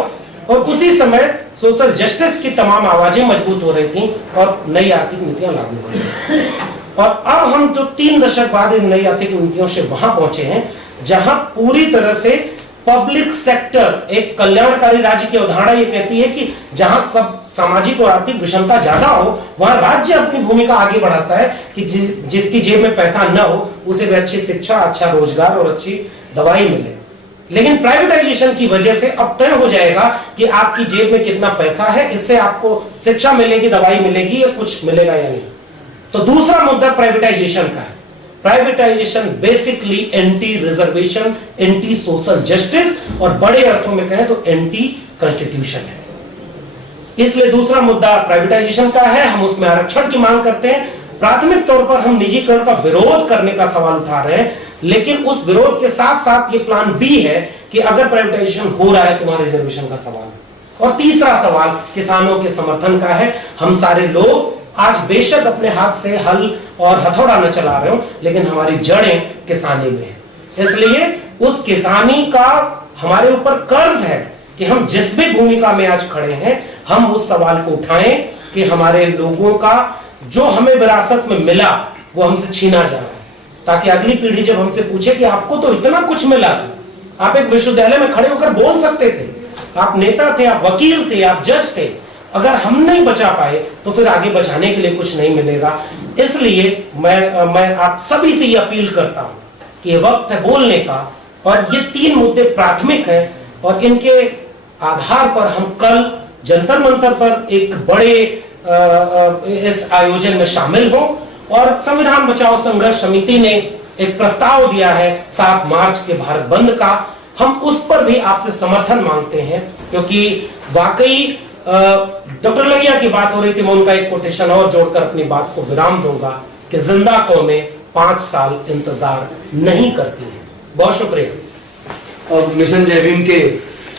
और उसी समय सोशल जस्टिस की तमाम आवाजें मजबूत हो रही थी और नई आर्थिक नीतियां लागू हो रही थी। और अब हम जो 3 दशक बाद इन नई आर्थिक नीतियों से वहां पहुंचे हैं जहां पूरी तरह से पब्लिक सेक्टर, एक कल्याणकारी राज्य की अवधारणा ये कहती है कि जहां सब सामाजिक और आर्थिक विषमता ज्यादा हो, वहां राज्य अपनी भूमिका आगे बढ़ाता है कि जिसकी जेब में पैसा न हो उसे भी अच्छी शिक्षा, अच्छा रोजगार और अच्छी दवाई मिले। लेकिन प्राइवेटाइजेशन की वजह से अब तय हो जाएगा कि आपकी जेब में कितना पैसा है, इससे आपको शिक्षा मिलेगी, दवाई मिलेगी या कुछ मिलेगा या नहीं। तो दूसरा मुद्दा प्राइवेटाइजेशन का है। Privatisation basically anti reservation, anti social justice और बड़े अर्थों में कहें तो एंटी कॉन्स्टिट्यूशन है। इसलिए दूसरा मुद्दा प्राइवेटाइजेशन का है। हम उसमें आरक्षण की मांग करते हैं। प्राथमिक तौर पर हम निजीकरण का विरोध करने का सवाल उठा रहे हैं, लेकिन उस विरोध के साथ साथ ये प्लान बी है कि अगर प्राइवेटाइजेशन हो रहा है तो वहां रिजर्वेशन का सवाल। और तीसरा सवाल किसानों के समर्थन का है। हम सारे लोग आज बेशक अपने हाथ से हल और हथौड़ा न चला रहे हो, लेकिन हमारी जड़ें किसानी में है। इसलिए उस किसानी का हमारे ऊपर कर्ज है कि हम जिस भी भूमिका में आज खड़े हैं, हम उस सवाल को उठाएं कि हमारे लोगों का जो हमें विरासत में मिला वो हमसे छीना जा रहा है, ताकि अगली पीढ़ी जब हमसे पूछे कि आपको तो इतना कुछ मिला था, आप एक विश्वविद्यालय में खड़े होकर बोल सकते थे, आप नेता थे, आप वकील थे, आप जज थे, अगर हम नहीं बचा पाए तो फिर आगे बचाने के लिए कुछ नहीं मिलेगा। इसलिए मैं आप सभी से ये अपील करता हूं कि ये वक्त है बोलने का, और ये 3 मुद्दे प्राथमिक हैं और इनके आधार पर हम कल जंतर मंतर पर एक बड़े इस आयोजन में शामिल हों। और संविधान बचाओ संघर्ष समिति ने एक प्रस्ताव दिया है 7 मार्च के भारत बंद का, हम उस पर भी आपसे समर्थन मांगते हैं, क्योंकि वाकई डॉक्टर लगिया की बात हो रही थी, मैं उनका एक कोटेशन और जोड़कर अपनी बात को विराम दूंगा कि जिंदा कौमें 5 साल इंतजार नहीं करती हैं। बहुत शुक्रिया। और मिशन जय भीम के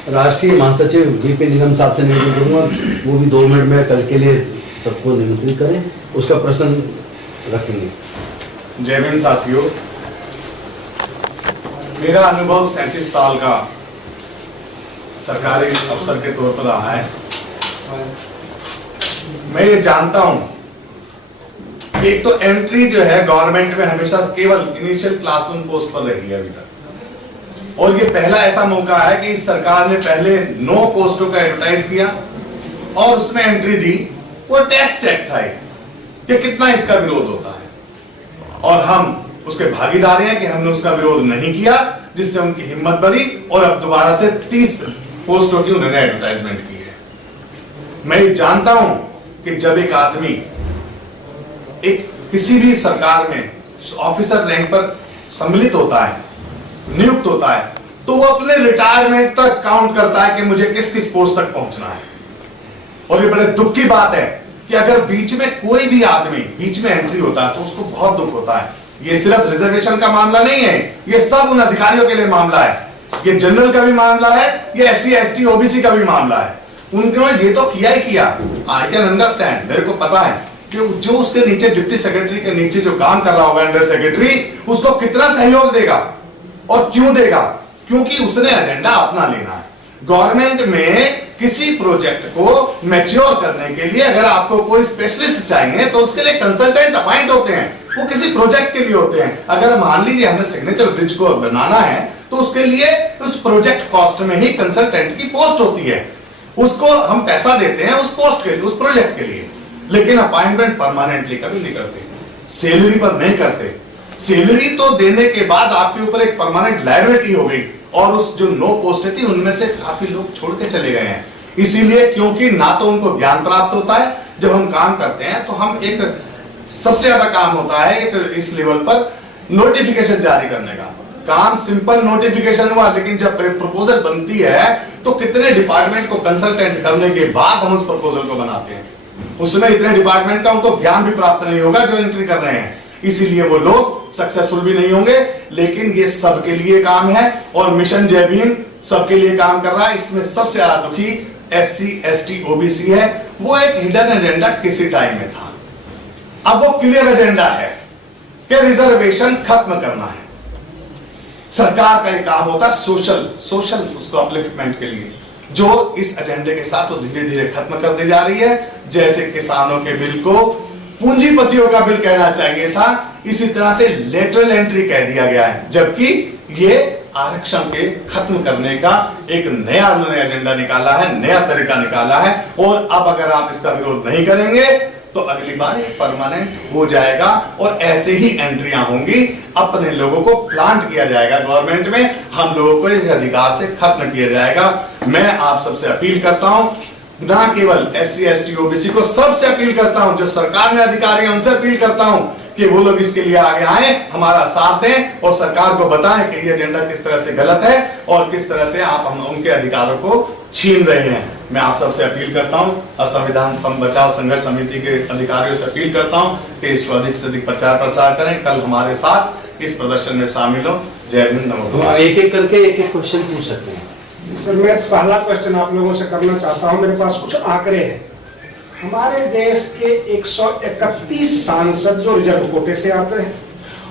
राष्ट्रीय महासचिव वीपी निगम साहब से निवेदन करूंगा, वो भी 2 मिनट में कल के लिए सबको निमंत्रित करें, उसका प्रश्न रखेंगे। जय भीम साथियों, मेरा अनुभव 37 साल का सरकारी अफसर के तौर पर रहा है। मैं ये जानता हूं, एक तो एंट्री जो है गवर्नमेंट में हमेशा केवल इनिशियल क्लास 1 पोस्ट पर रही है अभी तक, और ये पहला ऐसा मौका है कि इस सरकार ने पहले 9 पोस्टों का एडवर्टाइज किया और उसमें एंट्री दी। वो टेस्ट चेक था कि कितना इसका विरोध होता है, और हम उसके भागीदार हैं कि हमने उसका विरोध नहीं किया, जिससे उनकी हिम्मत बढ़ी और अब दोबारा से 30 पोस्टों की उन्होंने एडवर्टाइजमेंट की है। मैं जानता हूं कि जब एक आदमी एक किसी भी सरकार में ऑफिसर रैंक पर सम्मिलित होता है, नियुक्त होता है, तो वो अपने रिटायरमेंट तक काउंट करता है कि मुझे किस किस पोस्ट तक पहुंचना है। और ये बड़े दुख की बात है कि अगर बीच में कोई भी आदमी बीच में एंट्री होता है तो उसको बहुत दुख होता है। ये सिर्फ रिजर्वेशन का मामला नहीं है, ये सब उन अधिकारियों के लिए मामला है, ये जनरल का भी मामला है, ये SC ST OBC का भी मामला है। उन्होंने ये तो किया ही किया, आई कैन अंडरस्टैंड, मेरे को पता है कि जो उसके नीचे डिप्टी सेक्रेटरी के नीचे जो काम कर रहा होगा अंडर सेक्रेटरी, उसको कितना सहयोग देगा और क्यों देगा, क्योंकि उसने एजेंडा अपना लेना है। गवर्नमेंट में किसी प्रोजेक्ट को मैच्योर करने के लिए अगर आपको कोई स्पेशलिस्ट चाहिए तो उसके लिए कंसल्टेंट अपॉइंट होते हैं, वो किसी प्रोजेक्ट के लिए होते हैं। अगर मान लीजिए हमने सिग्नेचर ब्रिज को बनाना है तो उसके लिए उस प्रोजेक्ट कॉस्ट में ही कंसल्टेंट की पोस्ट होती है, उसको हम पैसा देते हैं उस पोस्ट के लिए, उस प्रोजेक्ट के लिए, लेकिन अपॉइंटमेंट परमानेंटली कभी नहीं करते, सैलरी पर नहीं करते। सैलरी तो देने के बाद आपके ऊपर एक परमानेंट लायबिलिटी हो गई, और उस जो 9 पोस्टें थी उनमें से काफी लोग छोड़ के चले गए हैं, इसीलिए क्योंकि ना तो उनको ज्ञान प्राप्त होता है, जब हम काम करते हैं तो हम एक सबसे ज्यादा काम होता है एक इस लेवल पर नोटिफिकेशन जारी करने का काम, सिंपल नोटिफिकेशन हुआ, लेकिन जब प्रपोजल बनती है तो कितने डिपार्टमेंट को कंसल्टेंट करने के बाद हम उस प्रपोजल को बनाते हैं, उसमें इतने डिपार्टमेंट का उनको ज्ञान भी प्राप्त नहीं होगा जो एंट्री कर रहे हैं, इसीलिए वो लोग सक्सेसफुल भी नहीं होंगे। लेकिन ये सबके लिए काम है और मिशन जय भीम सबके लिए काम कर रहा है। इसमें सबसे ज्यादा दुखी SC ST OBC है, वो एक हिडन एजेंडा किसी टाइम में था, अब वो क्लियर एजेंडा है कि रिजर्वेशन खत्म करना है। सरकार का एक काम होता है सोशल उसको अपलिफ्टमेंट के लिए, जो इस एजेंडे के साथ वो धीरे धीरे खत्म कर दी जा रही है। जैसे किसानों के बिल को पूंजीपतियों का बिल कहना चाहिए था, इसी तरह से लेटरल एंट्री कह दिया गया है, जबकि ये आरक्षण के खत्म करने का एक नया उन्होंने एजेंडा निकाला है, नया तरीका निकाला है। और अब अगर आप इसका विरोध नहीं करेंगे तो अगली बार ये परमानेंट हो जाएगा और ऐसे ही एंट्रियां होंगी, अपने लोगों को प्लांट किया जाएगा गवर्नमेंट में, हम लोगों को इस अधिकार से खत्म किया जाएगा। मैं आप सबसे अपील करता हूं, ना केवल SC ST OBC को, सबसे अपील करता हूं, जो सरकार में अधिकारी हैं उनसे अपील करता हूं कि वो लोग इसके लिए आगे आए, हमारा साथ दें और सरकार को बताएं कि ये एजेंडा किस तरह से गलत है और किस तरह से आप हम उनके अधिकारों को छीन रहे हैं। मैं आप सबसे अपील करता हूं और संविधान बचाओ संघर्ष समिति के अधिकारियों से अपील करता हूं कि इसको अधिक से अधिक प्रचार प्रसार करें, कल हमारे साथ इस प्रदर्शन में शामिल हो। जय हिंद, नमो। एक एक करके एक एक क्वेश्चन पूछ सकते हैं। सर, मैं पहला क्वेश्चन आप लोगों से करना चाहता हूं, मेरे पास कुछ आंकड़े हैं। हमारे देश के 131 सांसद जो रिजर्व कोटे से आते हैं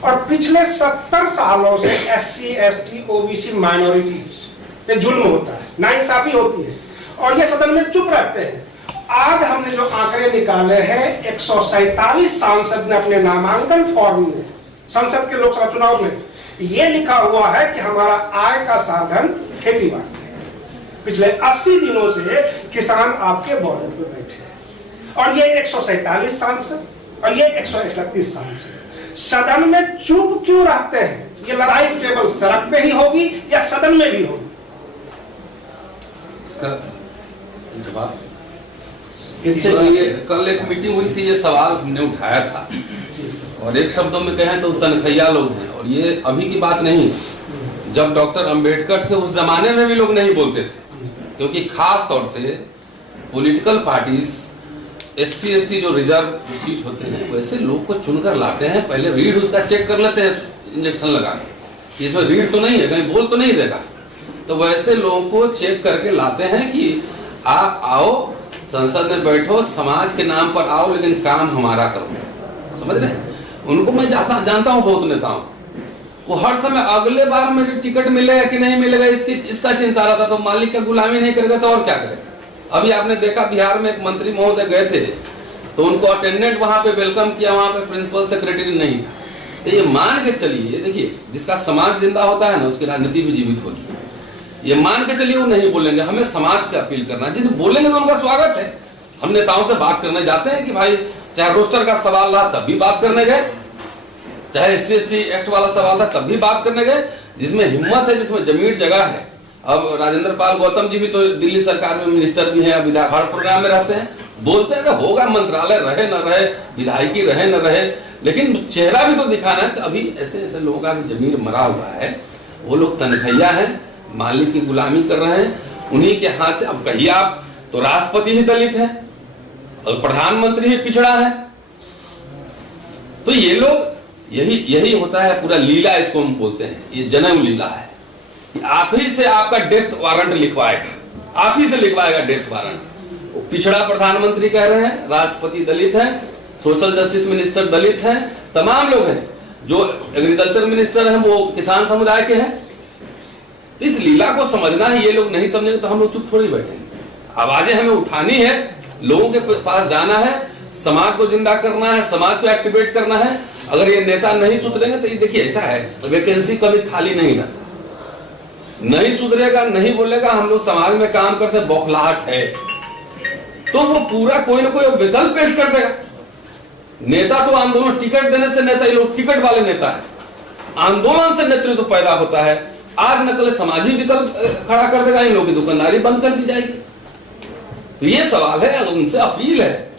और पिछले 70 सालों से SC ST OBC माइनॉरिटीज पे जुल्म होता है, नाइंसाफी होती है और ये सदन में चुप रहते हैं। आज हमने जो आंकड़े निकाले हैं, 147 सांसद ने अपने नामांकन फॉर्म में संसद के लोकसभा चुनाव में ये लिखा हुआ है कि हमारा आय का साधन खेती बाड़ी है। पिछले 80 दिनों से किसान आपके बॉर्डर पर बैठे हैं और ये 147 सांसद और ये 131 सांसद सदन में चुप क्यों रहते हैं? ये लड़ाई केवल सड़क पे ही होगी या सदन में भी होगी? इसका जवाब ये कल एक मीटिंग हुई थी, ये सवाल हमने उठाया था और एक शब्दों में कहें तो तनखैया लोग हैं और ये अभी की बात नहीं है। जब डॉक्टर अंबेडकर थे उस जमाने में भी लोग नहीं बोलते थे, क्योंकि खास तौर से पॉलिटिकल पार्टीज SC ST जो रिजर्व सीट होते हैं वैसे लोग को चुनकर लाते हैं, पहले रीढ़ उसका चेक कर लेते हैं इंजेक्शन लगा के, इसमें रीढ़ तो नहीं है, कहीं बोल तो नहीं देगा, तो वैसे लोगों को चेक करके लाते हैं कि आप आओ संसद में बैठो, समाज के नाम पर आओ, लेकिन काम हमारा करो। समझ रहे हैं? उनको मैं जानता हूँ बहुत नेताओं, वो हर समय अगले बार मुझे टिकट मिलेगा कि नहीं मिलेगा इसका चिंता रहता, तो मालिक का गुलामी नहीं करेगा तो और क्या करेगा। अभी आपने देखा बिहार में एक मंत्री महोदय गए थे तो उनको अटेंडेंट वहां पे वेलकम किया, वहां पे प्रिंसिपल सेक्रेटरी नहीं था। तो ये मान के चलिए, देखिए जिसका समाज जिंदा होता है ना उसकी राजनीति भी जीवित होगी। ये मान के चलिए वो नहीं बोलेंगे, हमें समाज से अपील करना है, जिन्हें बोलेंगे तो उनका स्वागत है। हम नेताओं से बात करने जाते हैं कि भाई चाहे रोस्टर का सवाल रहा तब भी बात करने गए, चाहे SC ST एक्ट वाला सवाल था तब भी बात करने गए। जिसमें हिम्मत है, जिसमें जमीन जगह है अब राजेंद्र पाल गौतम जी भी तो दिल्ली सरकार में मिनिस्टर भी हैं, विधायक हर प्रोग्राम में रहते हैं, बोलते हैं ना होगा मंत्रालय रहे न रहे, विधायकी रहे न रहे, लेकिन चेहरा भी तो दिखाना है। तो अभी ऐसे ऐसे लोगों का भी जमीर मरा हुआ है, वो लोग तनखैया हैं, मालिक की गुलामी कर रहे हैं, उन्हीं के हाथ से। अब कहिए आप तो राष्ट्रपति ही दलित है और प्रधानमंत्री ही पिछड़ा है, तो ये लोग यही होता है पूरा लीला, इसको हम बोलते हैं, ये जन्म लीला है। आप ही से आपका डेथ वारंट लिखवाएगा, आप ही से लिखवाएगा डेथ वारंट। पिछड़ा प्रधानमंत्री कह रहे हैं, राष्ट्रपति दलित हैं, सोशल जस्टिस मिनिस्टर दलित हैं, तमाम लोग हैं, जो एग्रीकल्चर मिनिस्टर हैं वो किसान समुदाय के हैं। इस लीला को समझना है, ये लोग नहीं समझेंगे तो हम लोग चुप थोड़ी बैठेंगे। आवाजें हमें उठानी है, लोगों के पास जाना है, समाज को जिंदा करना है, समाज को एक्टिवेट करना है। अगर ये नेता नहीं सुधरेंगे तो ये देखिए ऐसा है, वैकेंसी कभी खाली नहीं रहता, नहीं सुधरेगा, नहीं बोलेगा, हम लोग समाज में काम करते हैं, बौखलाहट है, तो वो पूरा कोई ना कोई विकल्प पेश कर देगा। नेता तो आंदोलन, टिकट देने से नेता, ये लोग टिकट वाले नेता है, आंदोलन से नेतृत्व पैदा होता है। आज न कल सामाजिक विकल्प खड़ा कर देगा, इन लोगों की दुकानदारी बंद कर दी जाएगी। तो ये सवाल है, अगर उनसे अपील है,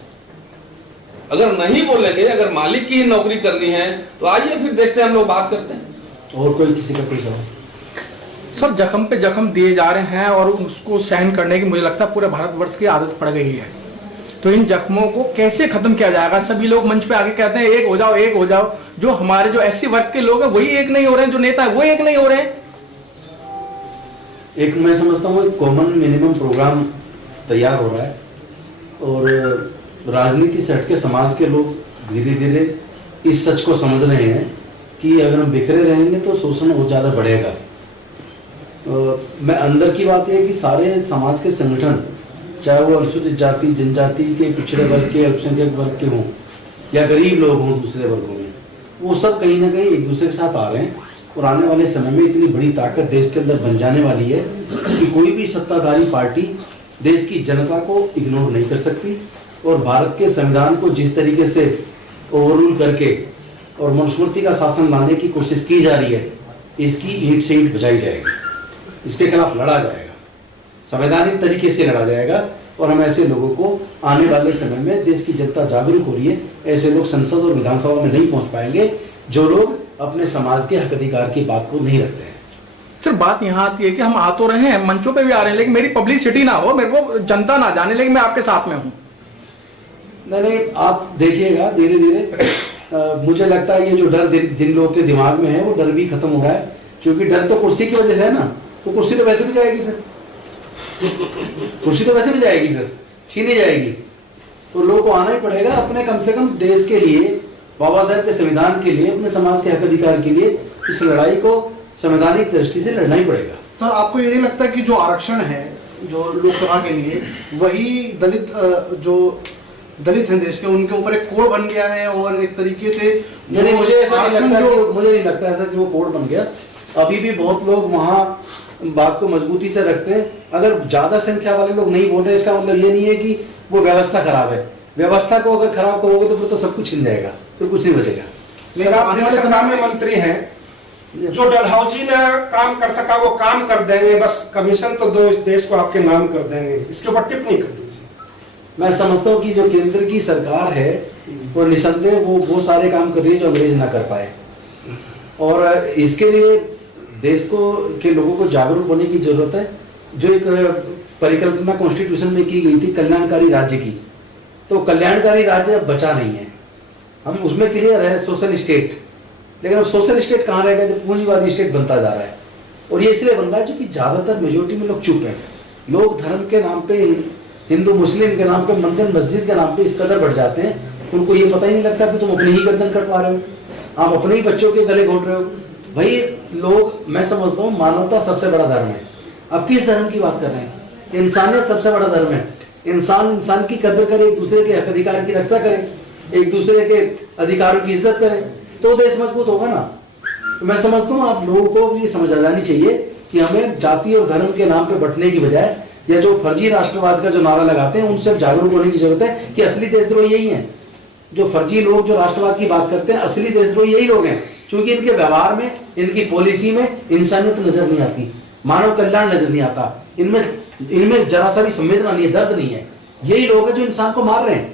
अगर नहीं बोलेंगे, अगर मालिक की ही नौकरी करनी है तो आइए फिर देखते हैं, हम लोग बात करते हैं। और कोई किसी का कोई सवाल? सर, जख्म पे जख्म दिए जा रहे हैं और उसको सहन करने की मुझे लगता है पूरे भारतवर्ष की आदत पड़ गई है। तो इन जख्मों को कैसे खत्म किया जाएगा? सभी लोग मंच पे आके कहते हैं एक हो जाओ, एक हो जाओ। जो हमारे जो एससी वर्ग के लोग हैं वही एक नहीं हो रहे हैं, जो नेता है वो एक नहीं हो रहे हैं। एक मैं समझता हूँ कॉमन मिनिमम प्रोग्राम तैयार हो रहा है और राजनीति से हटके समाज के लोग धीरे धीरे इस सच को समझ रहे हैं कि अगर हम बिखरे रहेंगे तो शोषण बहुत ज़्यादा बढ़ेगा। मैं अंदर की बात है कि सारे समाज के संगठन, चाहे वो अनुसूचित जाति जनजाति के, पिछड़े वर्ग के, अल्पसंख्यक वर्ग के हों या गरीब लोग हों दूसरे वर्गों में, वो सब कहीं ना कहीं एक दूसरे के साथ आ रहे हैं। और आने वाले समय में इतनी बड़ी ताकत देश के अंदर बन जाने वाली है कि कोई भी सत्ताधारी पार्टी देश की जनता को इग्नोर नहीं कर सकती। और भारत के संविधान को जिस तरीके से ओवररूल करके और मनुस्मृति का शासन लाने की कोशिश की जा रही है, इसकी ईंट से ईंट बजाई जाएगी, इसके खिलाफ लड़ा जाएगा, संवैधानिक तरीके से लड़ा जाएगा। और हम ऐसे लोगों को आने वाले समय में, देश की जनता जागरूक हो रही है, ऐसे लोग संसद और विधानसभा में नहीं पहुंच पाएंगे जो लोग अपने समाज के हक अधिकार की बात को नहीं रखते हैं। सर, बात यहाँ आती है कि हम आ तो रहे हैं, मंचों पे भी आ रहे हैं, लेकिन मेरी पब्लिसिटी ना हो, मेरे को जनता ना जाने, लेकिन मैं आपके साथ में हूँ। नहीं, आप देखिएगा धीरे धीरे मुझे लगता है ये जो डर जिन लोगों के दिमाग में है वो डर भी खत्म हो रहा है, क्योंकि डर तो कुर्सी की वजह से है ना, तो कुर्सी तो वैसे भी जाएगी, फिर कुर्सी तो वैसे भी जाएगी, फिर छीनी जाएगी। तो लोगों को आना ही पड़ेगा, अपने कम से कम देश के लिए, बाबा साहब के संविधान के लिए, अपने समाज के हक अधिकार के लिए इस लड़ाई को संवैधानिक दृष्टि से लड़ना ही पड़ेगा। सर, आपको ये नहीं लगता कि जो आरक्षण है जो लोकसभा के लिए, वही जो दलित हैं देश के, उनके ऊपर एक कोड बन गया है और एक तरीके से मुझे नहीं लगता ऐसा कि वो कोड बन गया। अभी भी बहुत लोग वहाँ बात को मजबूती से रखते हैं। अगर ज्यादा संख्या वाले लोग नहीं बोल रहे, इसका मतलब ये नहीं है कि वो व्यवस्था खराब है। व्यवस्था को अगर खराब करोगे तो फिर तो सब कुछ छिन जाएगा, फिर कुछ नहीं बचेगा। सर, आप सरकार में मंत्री हैं, जो डलहौजी ने काम कर सका वो काम कर देंगे, बस कमीशन तो दो, इस देश को आपके नाम कर देंगे, इसके ऊपर टिप्पणी कर दीजिए। मैं समझता हूँ कि जो केंद्र की सरकार है वो निसंदेह वो सारे काम कर रही है जो अंग्रेज ना कर पाए, और इसके लिए देश को के लोगों को जागरूक होने की जरूरत है। जो एक परिकल्पना कॉन्स्टिट्यूशन में की गई थी कल्याणकारी राज्य की, तो कल्याणकारी राज्य अब बचा नहीं है। हम उसमें क्लियर है सोशल स्टेट, लेकिन अब सोशल स्टेट कहाँ रहेगा जब पूंजीवादी स्टेट बनता जा रहा है। और ये इसलिए बन रहा है क्योंकि ज्यादातर मेजोरिटी में लोग चुप हैं। लोग धर्म के नाम पे, हिंदू मुस्लिम के नाम पे, मंदिर मस्जिद के नाम पे इस कदर बढ़ जाते हैं, उनको ये पता ही नहीं लगता कि तुम अपनी ही गर्दन कटवा रहे हो, आप अपने ही बच्चों के गले घोट रहे हो। भाई लोग, मैं समझता हूँ मानवता सबसे बड़ा धर्म है। अब किस धर्म की बात कर रहे हैं? इंसानियत सबसे बड़ा धर्म है। इंसान की कदर करे, एक दूसरे के हक अधिकार की रक्षा करे, एक दूसरे के अधिकारों की इज्जत करे, तो देश मजबूत होगा ना। तो मैं समझता हूँ आप लोगों को ये समझ आ जानी चाहिए कि हमें जाति और धर्म के नाम पे बंटने की बजाय, या जो फर्जी राष्ट्रवाद का जो नारा लगाते हैं उनसे जागरूक होने की जरूरत है कि असली देशद्रोही यही है। जो फर्जी लोग जो राष्ट्रवाद की बात करते हैं, असली देशद्रोही यही लोग हैं, क्योंकि इनके व्यवहार में, इनकी पॉलिसी में इंसानियत नजर नहीं आती। मानव कल्याण नजर नहीं आता, इनमें जरा सा भी संवेदना नहीं है, दर्द नहीं है। यही लोग हैं जो इंसान को मार रहे हैं।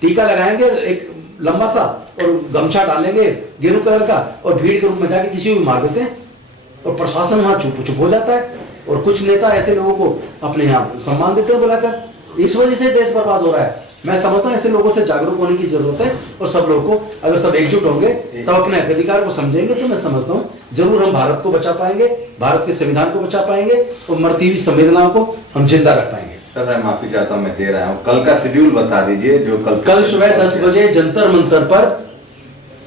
टीका लगाएंगे एक लंबा सा और गमछा डालेंगे गेरू कलर का और भीड़ के रूप में जाके किसी को भी मार देते हैं, और प्रशासन वहां चुप हो जाता है, और कुछ नेता ऐसे लोगों को अपने यहाँ सम्मान देते हैं बुलाकर। इस वजह से देश बर्बाद हो रहा है। मैं समझता हूँ ऐसे लोगों से जागरूक होने की जरूरत है, और सब लोगों को अगर सब एकजुट होंगे, सब अपने अधिकार को समझेंगे, तो मैं समझता हूँ जरूर हम भारत को बचा पाएंगे, भारत के संविधान को बचा पाएंगे, और मरती हुई संवेदनाओं को हम जिंदा रख पाएंगे। सर मैं माफी चाहता हूँ, मैं दे रहा हूँ, कल का शेड्यूल बता दीजिए। जो कल सुबह 10 बजे जंतर मंतर पर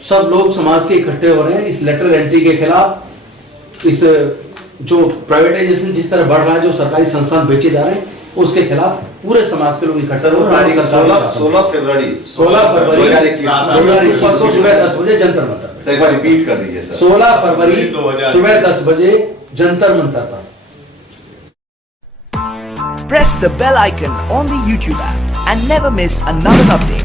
सब लोग समाज के इकट्ठे हो रहे हैं इस लेटर एंट्री के खिलाफ। इस जो प्राइवेटाइजेशन जिस तरह बढ़ रहा है, जो सरकारी संस्थान बेचे जा रहे हैं, उसके खिलाफ पूरे समाज के लोग इकट्ठा हो रहे हैं। 16 फरवरी 2021 को सुबह 10 बजे जंतर मंतर। सर एक बार रिपीट कर दीजिए सर। 16 फरवरी सुबह 10 बजे जंतर मंतर पर। Press the bell icon on the YouTube app and never miss another update.